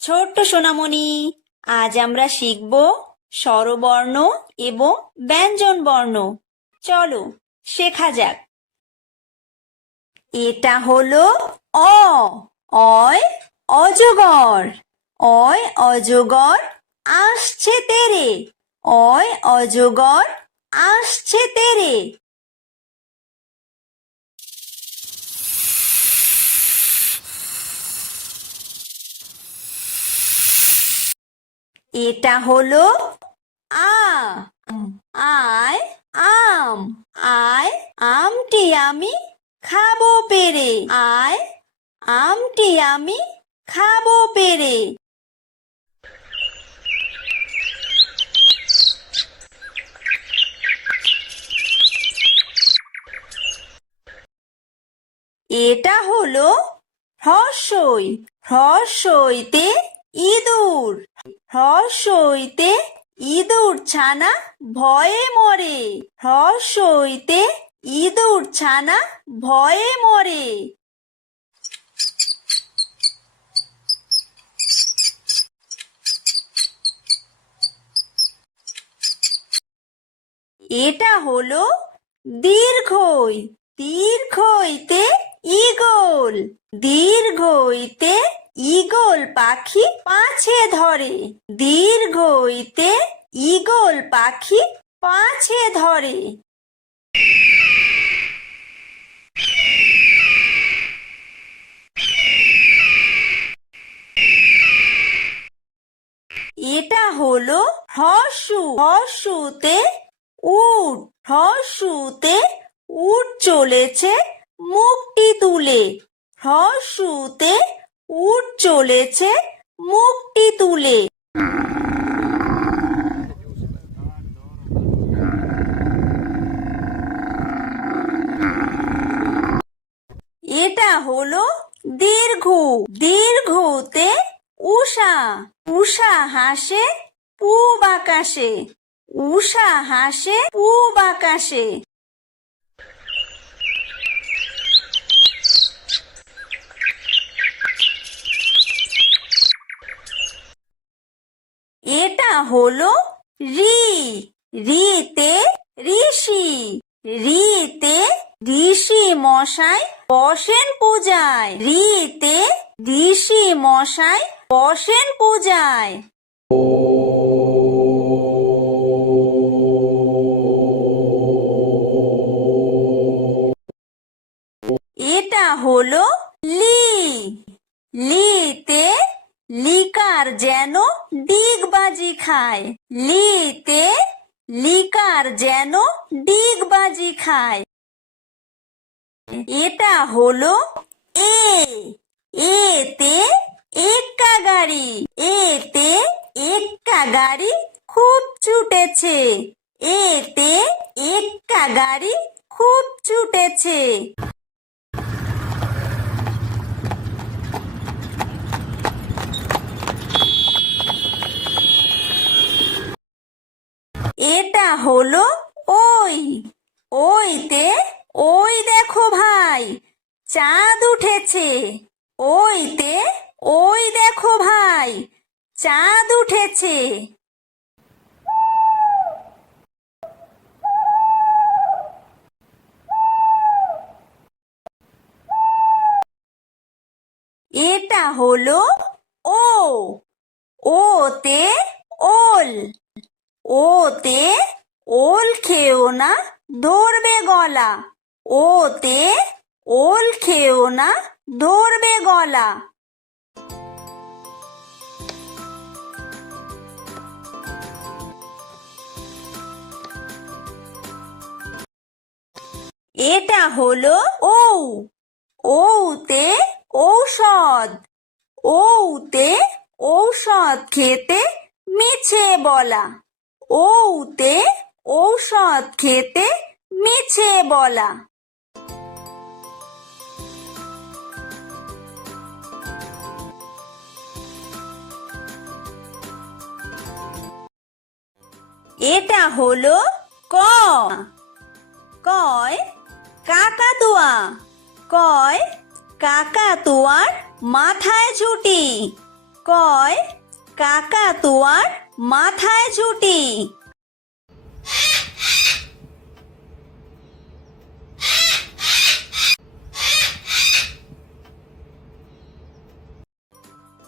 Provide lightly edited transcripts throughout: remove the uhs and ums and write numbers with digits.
ছোট্ট সোনামণি, আজ আমরা শিখব স্বরবর্ণ এবং ব্যঞ্জন বর্ণ। চলো শেখা যাক। এটা হলো অ। অয় অজগর। অয় অজগর আসছে তেরে। অয় অজগর আসছে তেরে। এটা হলো আ। আয় আম। আয় আমটি আমি খাবো পেরে। আয় আমটি আমি খাবো পেরে। এটা হলো হ্রস্বই। হ্রস্বইতে ইঁদুর। হ্রস্বইতে ইঁদুর ছানা ভয়ে মরে। হ্রস্বইতে ইঁদুর ছানা ভয়ে মরে। এটা হলো দীর্ঘই। দীর্ঘইতে ঈগল। দীর্ঘইতে ঈগল পাখি পাছে ধরে। দীর্ঘইতে ঈগল পাখি পাছে ধরে। এটা হলো হ্রস্ব। হ্রস্বতে উট। হ্রস্বতে উট চলেছে মুখটি তুলে। হ্রস্বতে উট চলেছে মুখটি তুলে। এটা হলো দীর্ঘ। দীর্ঘতে উষা। উষা হাসে পূব আকাশে। উষা হাসে পূব আকাশে। এটা হলো ঋ। ঋতে ঋষি। ঋতে ঋষি মশাই বসেন পূজায়। ঋতে ঋষি মশাই বসেন পূজায়। এটা হলো লি। লিতে লিকার যেন ডিগবাজি খায়। লিতে লিকার যেন ডিগবাজি খায়। এটা হলো এ। এতে এক্কা গাড়ি। এতে এক্কা গাড়ি খুব ছুটেছে। এতে এক্কা গাড়ি খুব ছুটেছে। এটা হলো ওই। ওইতে ওই দেখো ভাই চাঁদ উঠেছে। ওইতে ওই দেখো ভাই চাঁদ উঠেছে। এটা হলো ও। ওতে ওল। ওতে ওল খেও না ধরবে গলা। ওতে ওল খেও না ধরবে গলা। এটা হলো ঔ। ঔতে ঔষধ। ঔতে ঔষধ খেতে মিছে বলা। ঔতে ঔষধ খেতে মিছে বলা। এটা হলো ক। কয় কাকাতুয়া। কয় কাকাতুয়ার মাথায় ঝুঁটি। কয় কাকাতুয়ার মাথায় ঝুঁটি।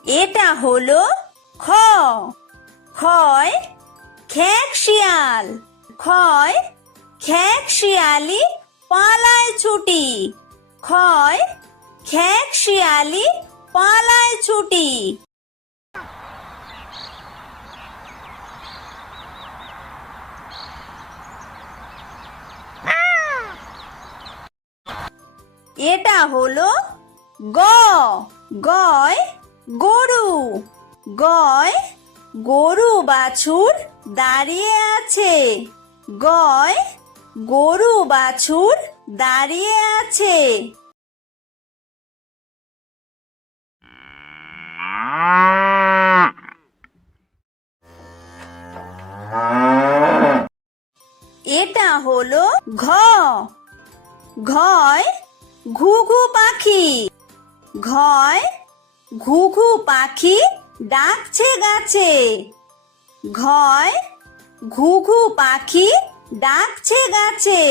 এটা হলো খ। খয় খেক শিয়াল। খয় খেক শিয়ালি পালায় ছুটি। খয় খেক শিয়ালি পালায় ছুটি। এটা হলো গ। গয় গরু। গয় গরু বাছুর দাঁড়িয়ে আছে। গয় গরু বাছুর দাঁড়িয়ে আছে। এটা হলো ঘ। ঘয় ঘুঘু পাখি। ঘয় ঘুঘু পাখি ডাকছে গাছে। ঘয় ঘুঘু পাখি ডাকছে গাছে।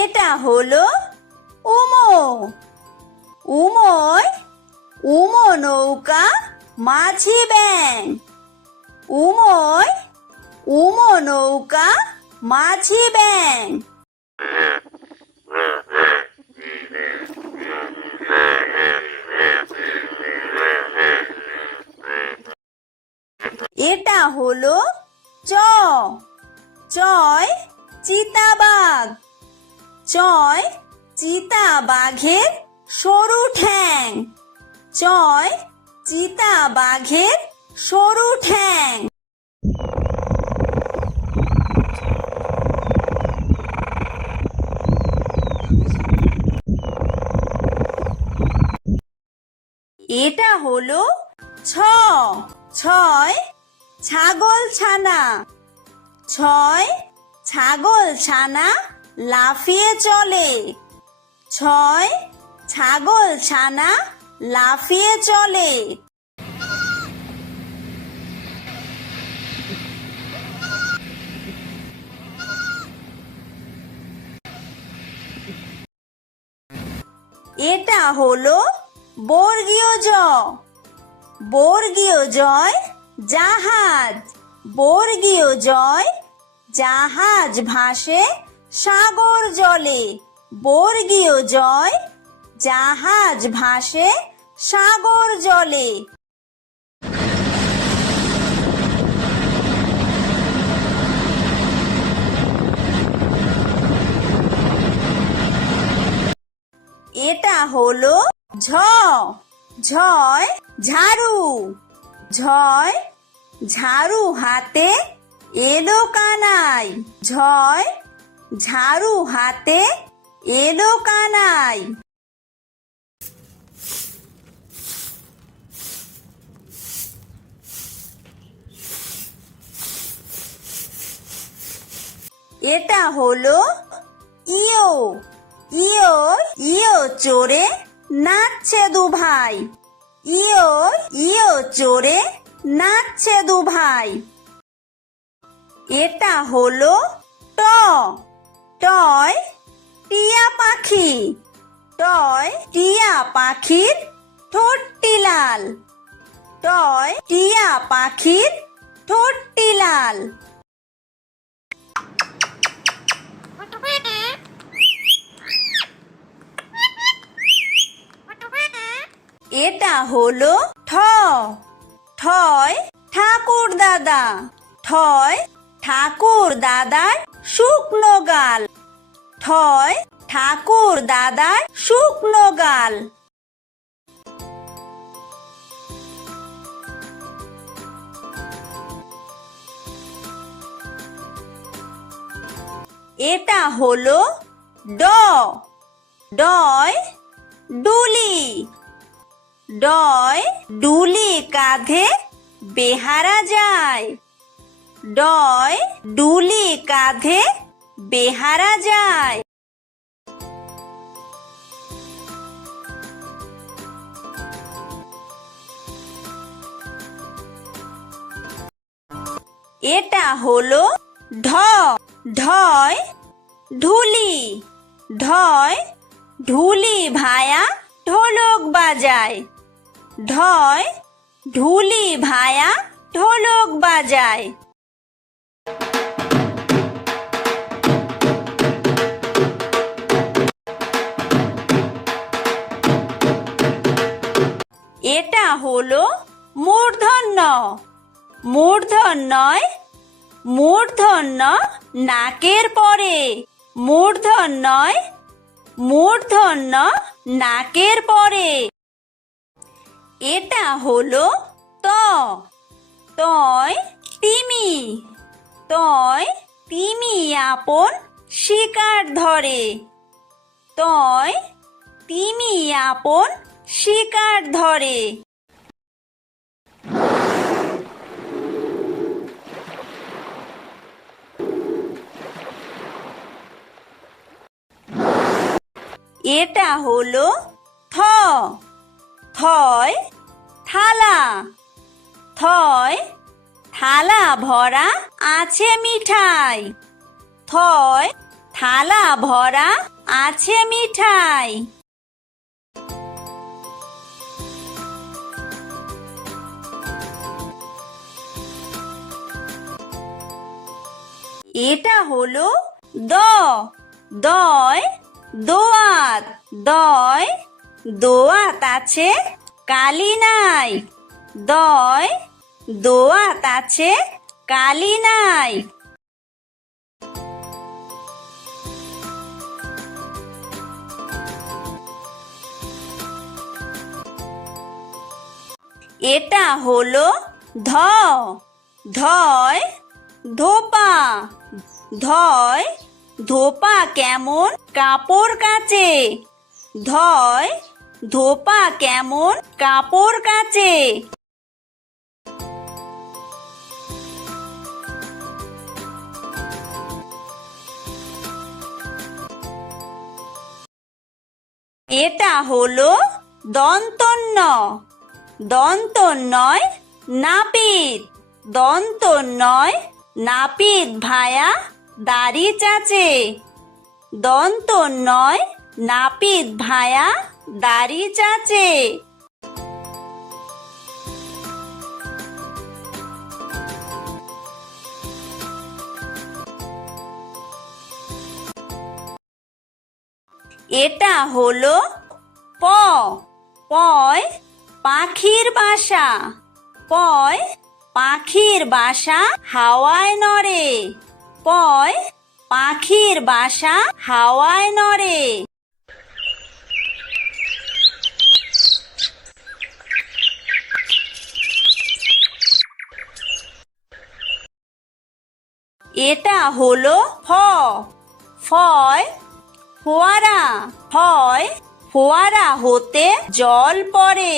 এটা হলো উমো। উমোয় উমো নৌকা মাঝি ব্যাং। উমোয় উমো নৌকা মাঝি ব্যাং। এটা হলো চ। চয় চিতাবাঘ। চয় চিতাবাঘের সরু ঠ্যাং। চয় চিতাবাঘের সরু ঠ্যাং। এটা হলো ছ। ছয় ছাগল ছানা। ছয় ছাগল ছানা লাফিয়ে চলে। ছয় ছাগল ছানা লাফিয়ে চলে। এটা হলো বর্গীয় জ। বর্গীয় জয় জাহাজ। বর্গীয় জয় জাহাজ ভাসে সাগর জলে। বর্গীয় জয় জাহাজ ভাসে সাগর জলে। এটা হলো ঝ। ঝয় ঝাড়ু। ঝয় ঝাড়ু হাতে এলো কানাই। ঝয় ঝাড়ু হাতে এলো কানাই। এটা হলো ইয়ো। ইয়ো ইয়ো চড়ে নাচছে দু ভাই। ইয়ো ইয়ো চড়ে নাচছে দু ভাই। এটা হলো ট। টয় টিয়া পাখি। টয় টিয়া পাখির ঠোঁটটি লাল। টয় টিয়া পাখির ঠোঁটটি লাল। এটা হলো ঠ। ঠয় ঠাকুর দাদা। ঠয় ঠাকুর দাদার শুকনো গাল। ঠয় ঠাকুর দাদার শুকনো গাল। এটা হলো ড। ডয় ডুলি। ডয় ডুলি কাঁধে বেহারা যায়। ডয় ডুলি কাঁধে বেহারা যায়। এটা হলো ঢ। ঢয় ঢুলি। ঢয় ঢুলি ভায়া ঢোলক বাজায়। ঢয় ঢুলি ভায়া ঢোলক বাজায়। এটা হলো মূর্ধন্য। মূর্ধন্যয় মূর্ধন্য নাকের পরে। মূর্ধন্যয় মূর্ধন্য নাকের পরে। এটা হলো ত। তয় তিমি। তয় তিমি আপন শিকার ধরে। তয় তিমি আপন শিকার ধরে। এটা হলো থ। থয় থালা। থয় থালা ভরা আছে মিঠাই। থয় থালা ভরা আছে মিঠাই। এটা হলো দ। দয় দোয়াত। দয় দোয়াত আছে কালি নাই। দয় দোয়াত আছে কালি নাই। এটা হলো ধ। ধয় ধোপা। ধয় ধোপা কেমন কাপড় কাচে। ধয় ধোপা কেমন কাপড় কাচে। এটা হলো দন্তন্য। দন্তন্যয় নাপিত। দন্তন্যয় নাপিত ভায়া দাড়ি চাচে। দন্তন্যয় নাপিত ভায়া দাড়ি চাচে। এটা হলো প। পয় পাখির বাসা। পয় পাখির বাসা হাওয়ায় নড়ে। পয় পাখির বাসা হাওয়ায় নড়ে। এটা হলো ফ। ফয় ফোয়ারা। ফয় ফোয়ারা হতে জল পড়ে।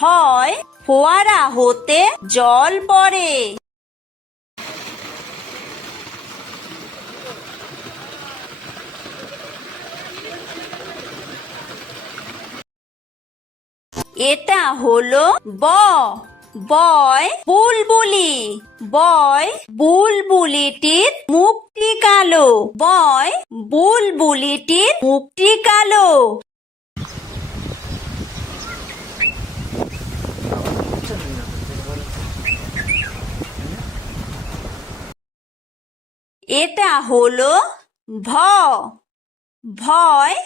ফয় ফোয়ারা হতে জল পড়ে। এটা হলো ব। বয় বুলবুলি। বয় বুলবুলিটির মুখটি কালো। বয় বুলবুলিটির মুখটি কালো। এটা হলো ভ। ভয়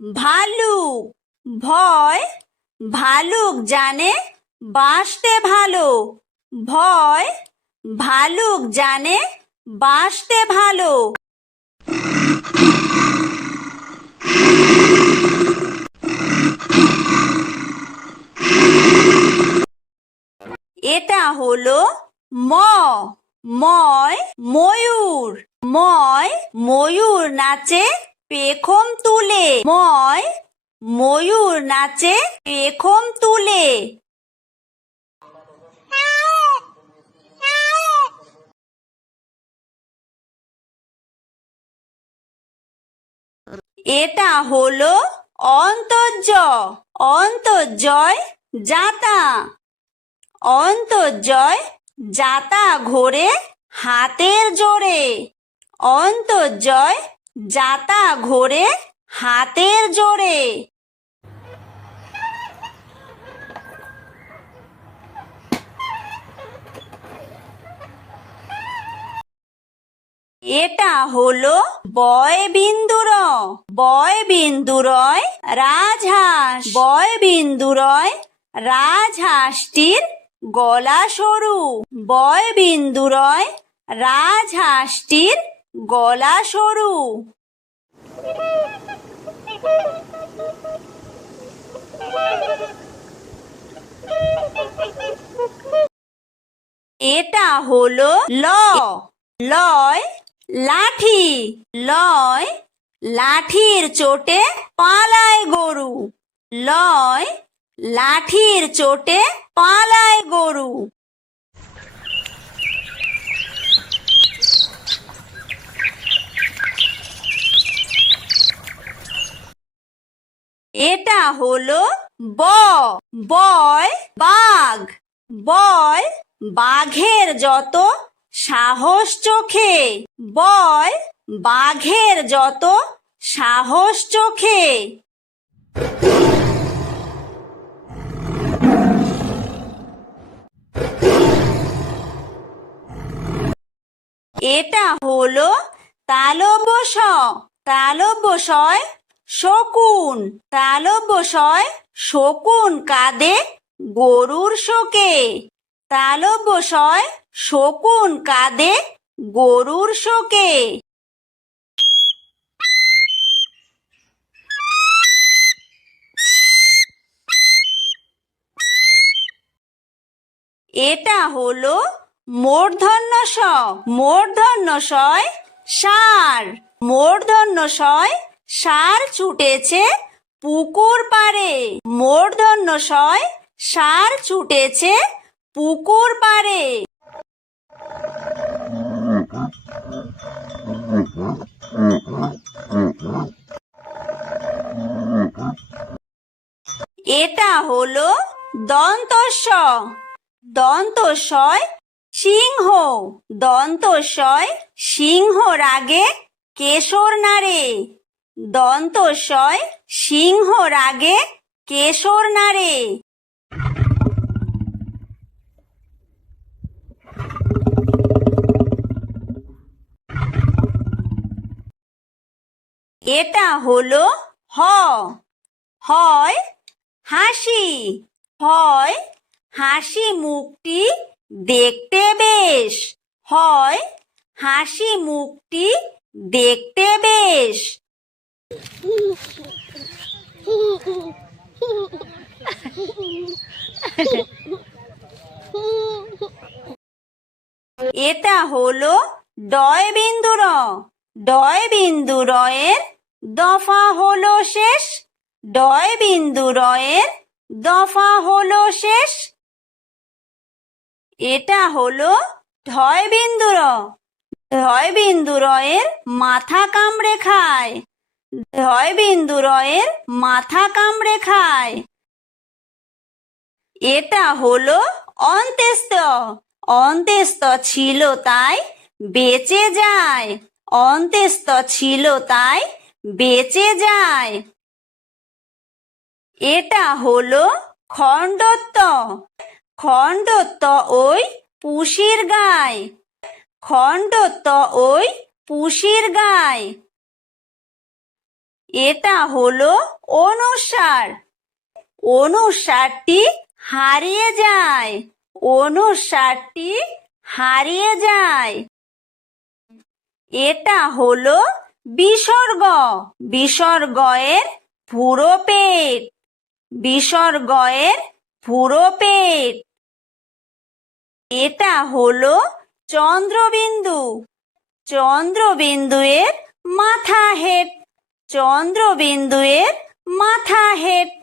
ভালুক। ভয় ভালুক জানে বাঁচতে ভালো। ভয় ভালুক জানে বাঁচতে ভালো। এটা হলো ম। ময় ময়ূর। ময় ময়ূর নাচে পেখম তুলে। ময় ময়ূর নাচে পেখম তুলে। এটা হলো অন্তর্য। অন্তর্জয় যাতা। অন্তর্জয় যাতা ঘোরে হাতের জোরে। অন্তর্জয় যাতা ঘোরে হাতের জোরে। এটা হলো বয় বিন্দুর। বয় বিন্দুরয় রাজহাঁস। বয় বিন্দুরয় রাজহাঁসটির গলা সরু। বয় বিন্দুরয় রাজহাঁসটির গলা সরু। এটা হলো ল। লয় লাঠি। লয় লাঠির চোটে পালায় গরু। লয় লাঠির চোটে পালায় গরু। এটা হলো ব। বয় বাঘ। বয় বাঘের যত সাহস চোখে। বয় বাঘের যত সাহস চোখে। এটা হলো তালব্য শ। তালব্য শয় শকুন। তালব্য শয় শকুন কাঁদে গরুর শোকে। তালব্য শয় শকুন কাঁদে গরুর শোকে। এটা হলো মূর্ধন্য ষ। মূর্ধন্য শয় ষাঁড়। মূর্ধন্য শয় ষাঁড় ছুটেছে পুকুর পাড়ে। মূর্ধন্য শয় ষাঁড় ছুটেছে পুকুর পাড়ে। এটা হলো দন্তস্ব। দন্তস্বয় সিংহ। দন্তস্বয় সিংহ রাগে কেশর নাড়ে। দন্তস্বয় সিংহ রাগে কেশর নাড়ে। এটা হলো হ। হয় হাসি। হয় হাসি মুখটি দেখতে বেশ। হয় হাসি মুখটি দেখতে বেশ। এটা হলো ডয় বিন্দু র। ডয় বিন্দু রয়ের দফা হলো শেষ। ডয় বিন্দু রয়ের দফা হলো শেষ। এটা হলো ঢয় বিন্দু র। ঢয় বিন্দু রয়ের মাথা কামড়ে খায়। ঢয় বিন্দু রয়ের মাথা কামড়ে খায়। এটা হলো অন্ত্যেস্ত। অন্ত্যেস্ত ছিল তাই বেঁচে যায়। অন্ত্যেস্ত ছিল তাই বেঁচে যায়। এটা হলো খণ্ডত্ব। খণ্ডত্ব ওই পুষির গায়। খণ্ডত্ব ওই পুষির গায়। এটা হলো অনুস্বার। অনুস্বারটি হারিয়ে যায়। অনুস্বারটি হারিয়ে যায়। এটা হলো বিসর্গ। বিসর্গয়ের পুরো পেট। বিসর্গয়ের পুরো পেট। এটা হলো চন্দ্রবিন্দু। চন্দ্রবিন্দুয়ের মাথা হেট। চন্দ্রবিন্দুয়ের মাথা হেঁট